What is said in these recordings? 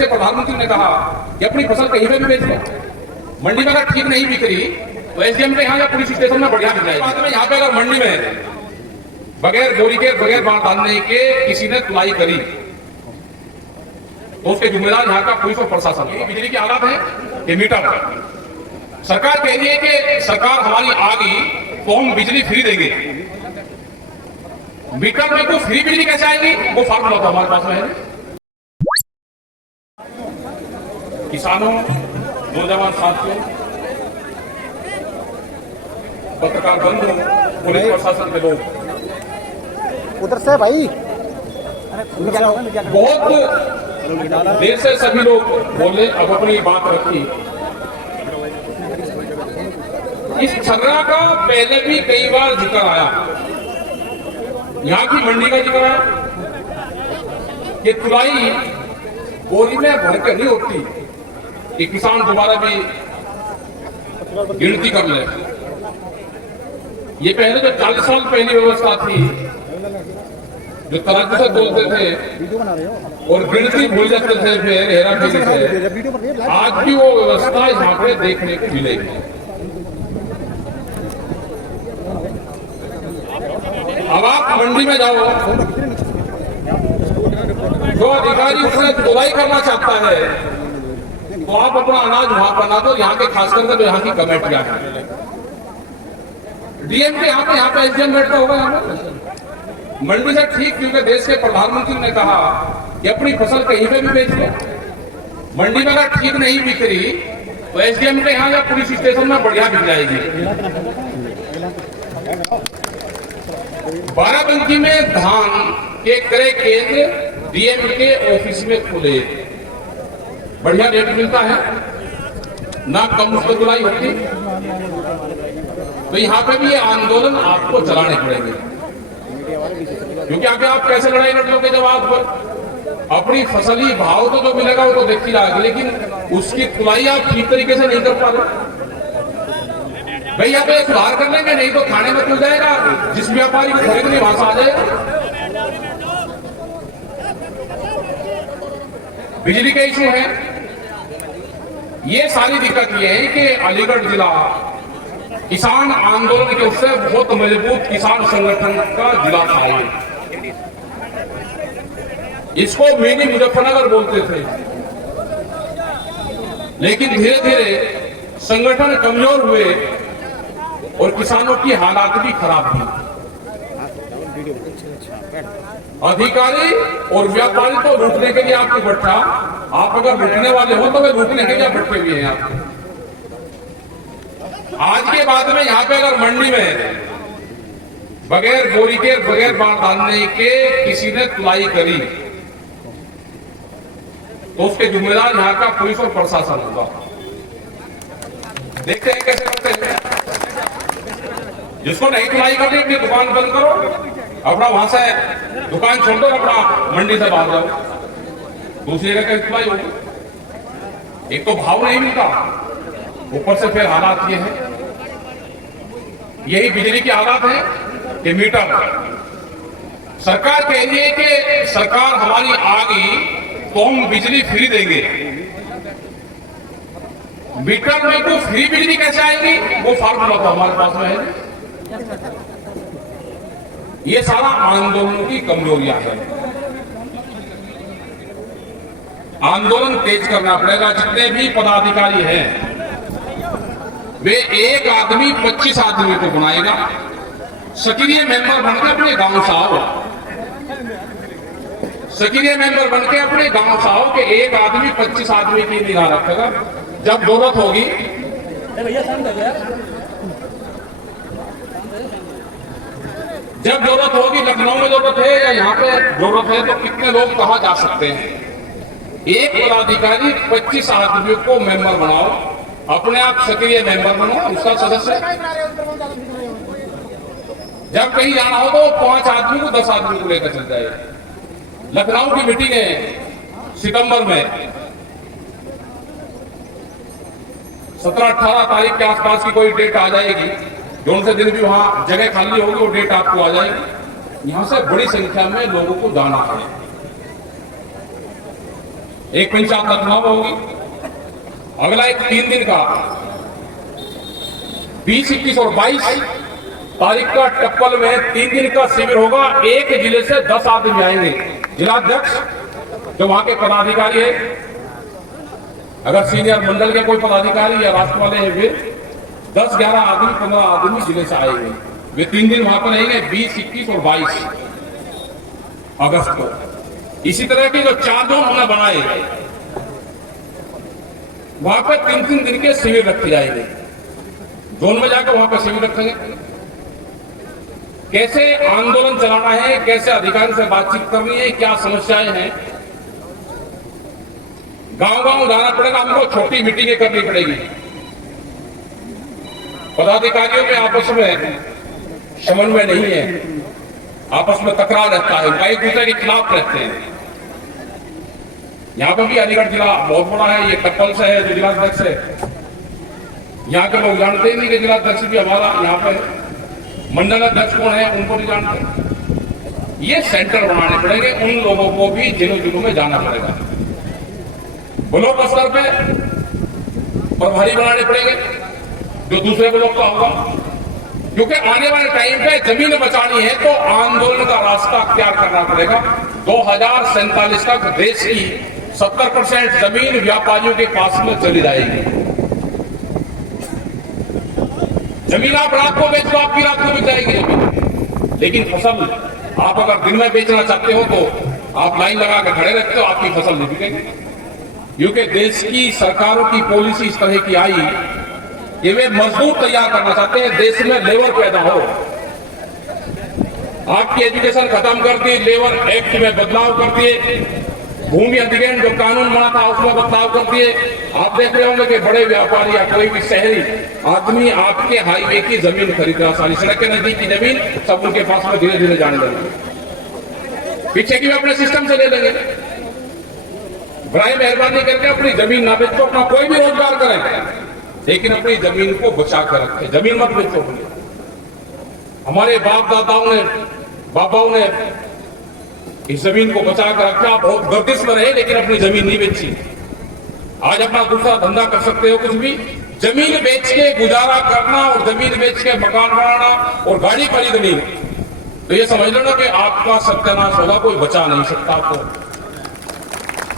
के प्रधानमंत्री ने कहा कि अपनी फसल कहीं पे भी बेच लो, मंडी में अगर ठीक नहीं बिक रही तो एसडीएम के यहाँ या पुलिस स्टेशन में बढ़िया बिक जाएगी। यहाँ पे अगर मंडी में बगैर बोरी के बगैर बाढ़ डालने के किसी ने तुलाई करी तो उसके जिम्मेदार यहाँ का पुलिस और प्रशासन। बिजली की हालत है कि मीटर सरकार कह रही है कि सरकार हमारी आ गई तो हम बिजली फ्री देंगे। मीटर में को फ्री बिजली कैसे आएगी वो फार्मूला तो हमारे पास में है। किसानों, नौजवान साथियों, पत्रकार बंधु, पुलिस प्रशासन के लोग उधर से भाई बहुत देर से सभी लोग बोले, अब अपनी बात रखी। इस छर्रा का पहले भी कई बार जिक्र आया, यहाँ की मंडी का जिक्र आया कि तुलाई बोरी में भर के नहीं होती कि किसान दोबारा भी गिनती कर ले। ये पहले जो 40 साल पहली व्यवस्था थी जो तराजू से तोलते थे और गिनती भूल जाते थे, फिर हेरा फेरी से, आज भी वो व्यवस्था यहाँ पे देखने को मिलेगी। अब आप मंडी में जाओ, जो अधिकारी उसने तुलाई करना चाहता है तो आप अपना अनाज वहां बना दो। यहाँ के खास करके जो यहाँ की कमेटियां हैं, डीएम के यहाँ पे एसडीएम बैठता होगा यहाँ पे मंडी से ठीक, क्योंकि देश के प्रधानमंत्री ने कहा कि अपनी फसल कहीं पे भी बेच लो, मंडी में अगर ठीक नहीं बिक रही तो एसडीएम के यहाँ या पुलिस स्टेशन में बढ़िया बिक जाएगी। बाराबंकी में धान के क्रय केंद्र डीएम के ऑफिस में खुले, बढ़िया रेट मिलता है ना, कम उसको तुलाई होती। तो यहाँ पे भी ये आंदोलन आपको चलाने पड़ेंगे, क्योंकि आगे आप कैसे लड़ाई लड़ लोगे जब आप अपनी फसली भाव तो जो मिलेगा वो तो देखी जाएगी, लेकिन उसकी तुलाई आप ठीक तरीके से नहीं कर पा रहे। भाई यहाँ पे सुधार कर लेंगे, नहीं तो खाने में खुल जाएगा, जिस व्यापारी को खरीदने वहां से आ जाएगा। बिजली के इशू है, ये सारी दिक्कत ये है कि अलीगढ़ जिला किसान आंदोलन के उससे बहुत मजबूत किसान संगठन का जिला था। इसको मिनी मुजफ्फरनगर बोलते थे, लेकिन धीरे धीरे संगठन कमजोर हुए और किसानों की हालात भी खराब हुई। अधिकारी और व्यापारी तो लूटने के लिए आपकी भट्टा, आप अगर लूटने वाले हो तो वे लूटने के लिए भट्टे भी हैं आपके। आज के बाद में यहाँ पे अगर मंडी में बगैर बोरी के बगैर बाढ़ डालने के किसी ने तुलाई करी तो उसके जिम्मेदार यहाँ का पुलिस और प्रशासन होगा। देखते हैं कैसे करते हैं। जिसको नहीं तुलाई करनी अपनी दुकान बंद करो, अपना वहां से दुकान छोड़ दो, अपना मंडी से बाहर जाओ, दूसरी जगह कहीं तुलाई होगी। एक तो भाव नहीं मिलता, ऊपर से फिर हालात ये है। यही बिजली की हालात है कि मीटर सरकार कह रही है कि सरकार हमारी आ गई तो हम बिजली फ्री देंगे। मीटर में को फ्री बिजली कैसे आएगी वो फार्मूला तो हमारे पास में है। ये सारा आंदोलन की कमजोरियां है। आंदोलन तेज करना पड़ेगा। जितने भी पदाधिकारी हैं वे एक आदमी 25 आदमी को बनाएगा, सक्रिय मेंबर बनकर अपने गांव से आओ, सक्रिय मेंबर बनकर अपने गांव से आओ कि एक आदमी 25 आदमी की निगाह रखेगा। जब जरूरत होगी लखनऊ में जरूरत है या यहाँ पे जरूरत है तो कितने लोग कहा जा सकते हैं। एक पदाधिकारी 25 आदमी को मेंबर बनाओ, अपने आप सक्रिय मेंबर बनो, उसका सदस्य। जब कहीं जाना हो तो 5 आदमी को 10 आदमी को लेकर चल जाए। लखनऊ की मीटिंग है सितंबर में, 17-18 तारीख के आसपास की कोई डेट आ जाएगी। जो से दिन भी वहां जगह खाली होगी वो डेट आपको आ जाएगी। यहां से बड़ी संख्या में लोगों को जाना है। एक पंचायत लखनऊ होगी। अगला एक 3 दिन का 20, 21 और 22 तारीख का टप्पल में 3 दिन का शिविर होगा। एक जिले से 10 आदमी आएंगे, जिलाध्यक्ष जो वहां के पदाधिकारी है, अगर सीनियर मंडल के कोई पदाधिकारी या राष्ट्र वाले हैं, वे 10, 11 आदमी, 15 आदमी जिले से आएंगे। वे 3 दिन वहां पर रहेंगे, 20, 21 और 22 अगस्त को। इसी तरह के जो 4 जोन हमने बनाए, वहां पर 3-3 दिन के शिविर रखे जाएंगे। जोन में जाकर वहां पर शिविर रखेंगे। कैसे आंदोलन चलाना है, कैसे अधिकारी से बातचीत करनी है, क्या समस्याएं हैं, गांव-गांव जाना पड़ेगा। हमको छोटी मीटिंगें करनी पड़ेगी। पदाधिकारियों में आपस में समन्वय नहीं है, आपस में तकरार रहता है, एक दूसरे के खिलाफ रहते हैं। यहां पर भी अलीगढ़ जिला बहुत बड़ा है, ये टप्पल से है जो जिलाध्यक्ष है। यहाँ के लोग जानते ही नहीं कि जिलाध्यक्ष भी हमारा यहाँ पे मंडल अध्यक्ष कौन है, उनको भी जानते। ये सेंटर बनाने पड़ेंगे, उन लोगों को भी जिलों जिलों में जाना पड़ेगा। ब्लॉक स्तर पे प्रभारी बनाने पड़ेंगे, जो दूसरे ब्लॉक का होगा, क्योंकि आने वाले टाइम पे जमीन बचानी है तो आंदोलन का रास्ता अख्तियार करना पड़ेगा। 2047 तक देश की 70% जमीन व्यापारियों के पास में चली जाएगी। जमीन आप रात को बेच लो, आपकी रात को बिक जाएगी जमीन, लेकिन फसल आप अगर दिन में बेचना चाहते हो तो आप लाइन लगा कर खड़े रहते हो, आपकी फसल नहीं बिकेगी। क्योंकि देश की सरकारों की पॉलिसी इस तरह की आई कि वे मजदूर तैयार करना चाहते हैं, देश में लेबर पैदा हो। आपकी एजुकेशन खत्म कर दी, लेबर एक्ट में बदलाव कर दिए, भूमि अधिग्रहण जो कानून बना था उसमें बदलाव कर दिए। आप देख रहे होंगे कि बड़े व्यापारी या कोई भी शहरी आदमी आपके हाईवे की जमीन खरीद रहा, सारी सड़क के नजदीक की जमीन सब उनके पास में धीरे धीरे जाने लगे। पीछे की भी अपने सिस्टम से ले लेंगे। बराए मेहरबानी करके अपनी जमीन ना बेचो, अपना कोई भी रोजगार करें, लेकिन अपनी जमीन को बचा कर रखें, जमीन मत बेचो। हमारे बाप दादाओं ने, बाबाओं ने इस जमीन को बचा कर रखा, बहुत गर्दिश में रहे, लेकिन अपनी जमीन नहीं बेची। आज अपना दूसरा धंधा कर सकते हो, कुछ भी जमीन बेच के गुजारा करना और जमीन बेच के मकान बनाना और गाड़ी खरीदनी, तो ये समझ लो ना कि आपका सत्यानाश होगा, कोई बचा नहीं सकता आपको।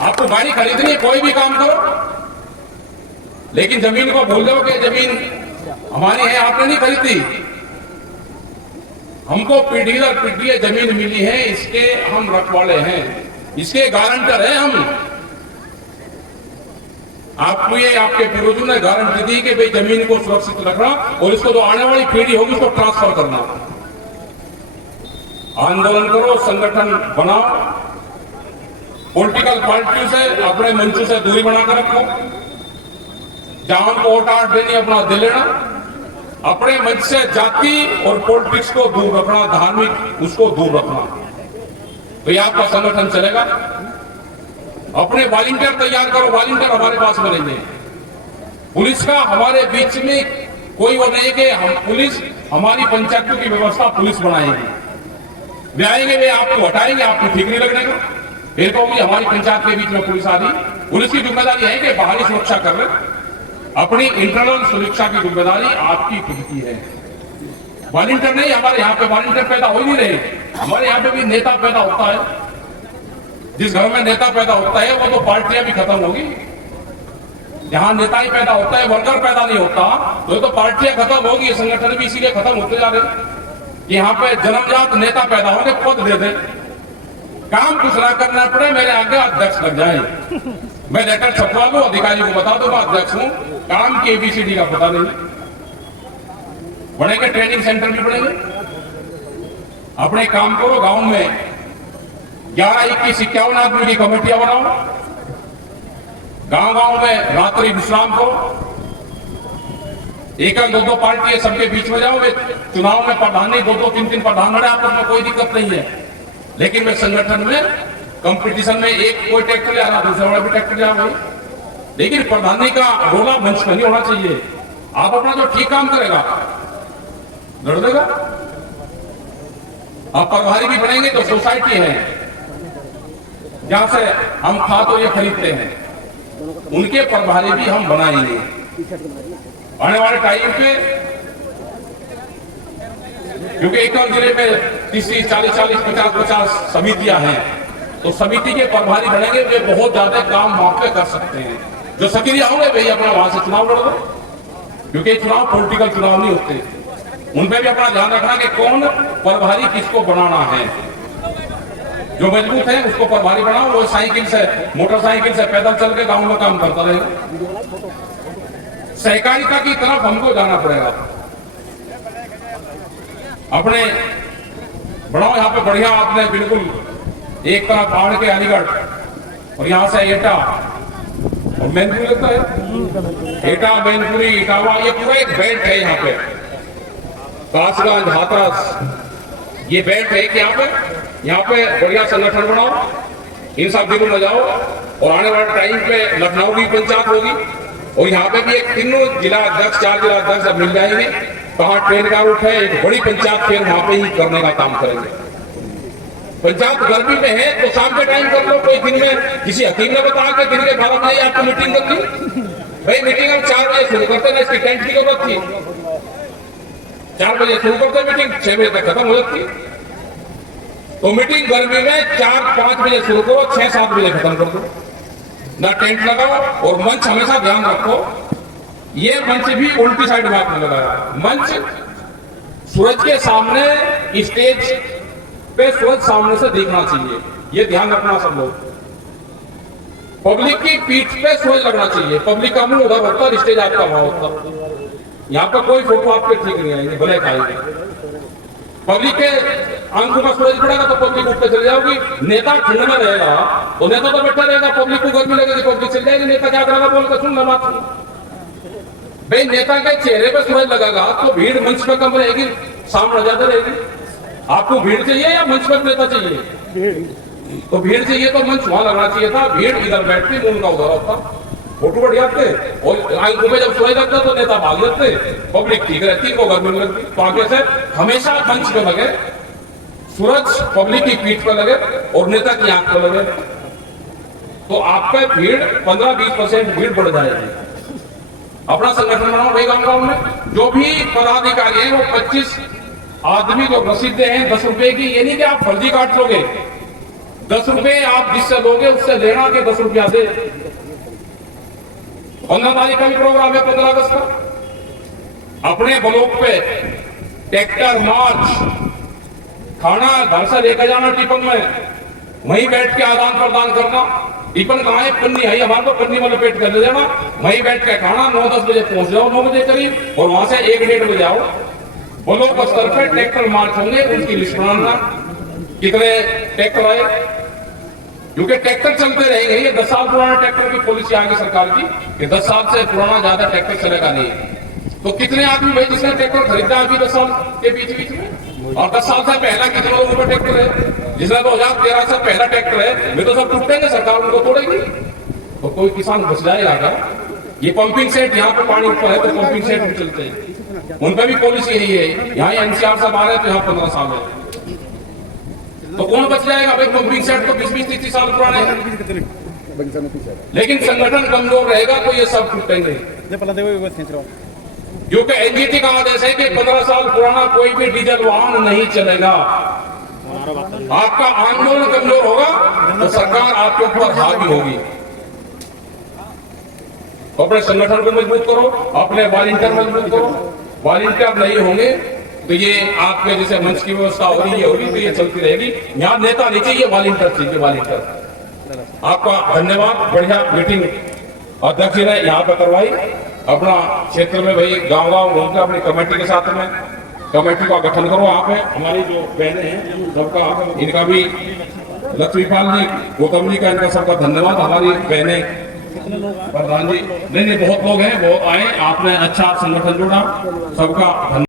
आपको गाड़ी खरीदनी है, कोई भी काम करो, लेकिन जमीन को भूल जाओ कि जमीन हमारी है, आपने नहीं खरीदी। हमको पीढ़ी दर पीढ़ी जमीन मिली है, इसके हम रखवाले हैं, इसके गारंटर हैं हम। आपको ये आपके पूर्वजों ने गारंटी दी कि भाई जमीन को सुरक्षित रखना और इसको जो आने वाली पीढ़ी होगी उसको ट्रांसफर करना। आंदोलन करो, संगठन बनाओ, पॉलिटिकल पार्टियों से, अपने मंचों से दूरी बनाकर रखो। जहां उनको वोट आट देनी अपना दे लेना, अपने मंच से जाति और पॉलिटिक्स को दूर रखना, धार्मिक उसको दूर रखना, तो ये आपका संगठन चलेगा। अपने वॉलंटियर तैयार करो, वॉलंटियर हमारे पास में नहीं है। पुलिस का हमारे बीच में कोई वो नहीं कि हम पुलिस, हमारी पंचायतों की व्यवस्था पुलिस बनाएगी। वे आएंगे, वे आपको हटाएंगे, आपको ठीक नहीं लगने का, फिर कहोगे हमारी पंचायत के बीच में पुलिस आ रही। पुलिस की जिम्मेदारी है कि बाहरी सुरक्षा कर रहे, अपनी इंटरनल सुरक्षा की जिम्मेदारी आपकी खुद की है। वॉलंटियर नहीं, हमारे यहाँ पे वॉलंटियर पैदा हो ही नहीं रहे। हमारे यहाँ पे भी नेता पैदा होता है। जिस घर में नेता पैदा होता है वो तो पार्टियां भी खत्म होगी। जहां नेता ही पैदा होता है, वर्कर पैदा नहीं होता, तो पार्टियां खत्म होगी, संगठन भी इसीलिए खत्म होते जा रहे। यहाँ पे जन्मजात नेता पैदा होंगे, पद दे दे, काम कुछ ना करना पड़े, मेरे आगे अध्यक्ष लग जाए, मैं लेटर छपवा दूं, अधिकारी को बता दूंगा अध्यक्ष हूं, काम की ABCD का पता नहीं। बनेंगे ट्रेनिंग सेंटर भी बनेंगे। अपने काम करो, गांव में 11, 21, 51 आदमी की कमेटियां बनाओ, गांव-गांव में रात्रि विश्राम करो, एक 2 पार्टी है, सबके बीच में जाओगे। चुनाव में प्रधान नहीं, 2-2, 3-3 प्रधान बने, आपस में कोई दिक्कत नहीं है, लेकिन मैं संगठन में कंपटीशन में एक कोई ट्रैक्टर ले आ रहा, दूसरा वाला भी ट्रैक्टर ले आ रहा, लेकिन प्रधानी का रोला मंच में नहीं होना चाहिए। आप अपना जो ठीक काम करेगा लड़ देगा। आप प्रभारी भी बनेंगे तो सोसाइटी है, जहां से हम खाद और ये खरीदते हैं, उनके प्रभारी भी हम बनाएंगे। आने वाले टाइम पे, क्योंकि एक जिले में 30, 40, 50 समितियां हैं, तो समिति के प्रभारी बनेंगे, वे बहुत ज्यादा काम वहां पे कर सकते हैं। जो सक्रिय होंगे वही अपना वहां से चुनाव लड़ दो, क्योंकि चुनाव पॉलिटिकल चुनाव नहीं होते। उनपे भी अपना ध्यान रखना कि कौन प्रभारी किसको बनाना है। जो मजबूत है उसको प्रभारी बनाओ, वो साइकिल से, मोटरसाइकिल से, पैदल चल के गांव में काम करता रहेगा। सहकारिता की तरफ हमको जाना पड़ेगा। अपने बनाओ यहाँ पे बढ़िया, आपने बिल्कुल एक तरफ पहाड़ के अलीगढ़ और यहाँ से एटा और मैनपुरी लगता है, एटा, मैनपुरी, इटावा, ये पूरा एक बेल्ट है। यहाँ पे कासगंज, हाथरस, ये बेल्ट है कि यहाँ पे बढ़िया संगठन बनाओ, इन सब जिलों में जाओ, और आने वाले टाइम पे लखनऊ की पंचायत होगी, और यहाँ पे भी एक 3 जिला अध्यक्ष, 4 जिला अध्यक्ष अब मिल जाएंगे। कहाँ ट्रेन का रूट है, एक बड़ी पंचायत फिर वहां पे ही करने का काम करेंगे। पंचायत गर्मी में है तो शाम के टाइम कर लो, कोई दिन में किसी हकीम ने बताया कि दिन के 12 बजे आपको मीटिंग करनी, भाई मीटिंग हम 4 बजे शुरू करते हैं, इसकी टेंट की जरूरत थी। 4 बजे शुरू करते मीटिंग, 6 बजे तक खत्म हो जाती। तो मीटिंग गर्मी में 4-5 बजे शुरू करो, 6-7 बजे खत्म कर दो। ना टेंट लगाओ, और मंच हमेशा ध्यान रखो, ये मंच भी उल्टी साइड में आपने लगाया। मंच सूरज के सामने, स्टेज पे सूरज सामने से दिखना चाहिए, ये ध्यान रखना सब लोग। पब्लिक की पीठ पे सूरज लगना चाहिए, पब्लिक का मुंह उधर होता, स्टेज आपका वहां होता। यहाँ पर कोई फोटो आपके ठीक नहीं आएंगे, भले खाएंगे। पब्लिक के आंख में सूरज पड़ेगा तो पब्लिक उठ पे चल जाओगी। नेता ठंड में रहेगा तो नेता तो बैठा रहेगा, पब्लिक को गर्मी लगेगी, पब्लिक चल जाएगी। नेता क्या करेगा, बोलकर सुन बात। भाई नेता के चेहरे पे सूरज लगेगा तो भीड़ मंच पे कम रहेगी, सामने ज्यादा रहेगी। आपको भीड़ चाहिए या मंच पर नेता चाहिए? तो भीड़ चाहिए तो मंच वहां लगना चाहिए था, भीड़ इधर बैठती, मुंह का उधर होता, फोटो बढ़िया आते, और आंखों में जब सूरज लगता तो नेता भाग जाते, पब्लिक ठीक रहती, को गर्मी में लगती। तो आगे से हमेशा मंच पे लगे सूरज, पब्लिक की पीठ पर लगे और नेता की आंख पर लगे, तो आपका भीड़ 15-20% भीड़ बढ़ जाएगी। अपना संगठन बनाओ भाई, गांव में जो भी पदाधिकारी है वो 25 आदमी जो प्रसिद्ध हैं, 10 रुपए की, ये नहीं कि आप फर्जी काट लोगे। 10 रुपए आप जिससे लोगे उससे लेना के 10 रुपया दे। 15 तारीख का भी प्रोग्राम है, 15 अगस्त का। अपने ब्लॉक पे ट्रैक्टर मार्च, खाना घर से लेकर जाना टिफिन में, वहीं बैठ के आदान प्रदान करना। टिफिन कहाँ है, पन्नी है हमारे को, पन्नी वाले पेट कर ले जाना, वहीं बैठ के खाना। 9-10 बजे पहुंच जाओ, 9 बजे करीब, और वहां से 1-1:30 बजे आओ। ब्लॉक स्तर पर ट्रैक्टर मार्च होंगे, उनकी लिस्ट बनाना, कितने ट्रैक्टर आए, क्योंकि ट्रैक्टर चलते रहेंगे। ये 10 साल पुराना ट्रैक्टर की पॉलिसी आगे सरकार की, कि 10 साल से पुराना ज्यादा ट्रैक्टर चलेगा नहीं। तो कितने आदमी भाई जिसने ट्रैक्टर खरीदा अभी 10 साल के बीच में, और 10 साल से पहला कितने लोगों का ट्रैक्टर है, जिसने 2013 से पहला ट्रैक्टर है, वे तो सब टूटेंगे, सरकार उनको तोड़ेगी। तो कोई किसान बच जाएगा क्या? ये पंपिंग सेट यहाँ पे पानी ऊपर है तो पंपिंग सेट भी चलते हैं, उनका भी पॉलिसी यही है। यहाँ एनसीआर सब आ रहे हैं तो यहाँ 15 साल है, तो कौन बच जाएगा भाई? पंपिंग सेट तो 20-30 साल पुराने हैं, लेकिन संगठन कमजोर रहेगा तो ये सब टूटेंगे। क्योंकि एनजीटी का आदेश है कि 15 साल पुराना कोई भी डीजल वाहन नहीं चलेगा। आपका आंदोलन कमजोर होगा तो सरकार आपके ऊपर हावी होगी। अपने संगठन को मजबूत करो, अपने वॉलंटियर मजबूत करो। वॉलंटियर नहीं होंगे तो ये आपके जैसे मंच की व्यवस्था हो रही है होगी तो ये चलती रहेगी। यहाँ नेता नहीं चाहिए, वॉलंटियर चाहिए, वॉलंटियर। आपका धन्यवाद, बढ़िया मीटिंग अध्यक्ष जी ने यहाँ पे करवाई। अपना क्षेत्र में भाई गांव घूम के अपनी कमेटी के साथ में कमेटी का गठन करो। आप है हमारी जो बहनें हैं सबका, इनका भी लक्ष्मीपाल जी, गौतम जी का, इनका सबका धन्यवाद। हमारी बहनें, प्रधान जी, नहीं बहुत लोग हैं, वो आए, आपने अच्छा संगठन जोड़ा, सबका धन्यवाद।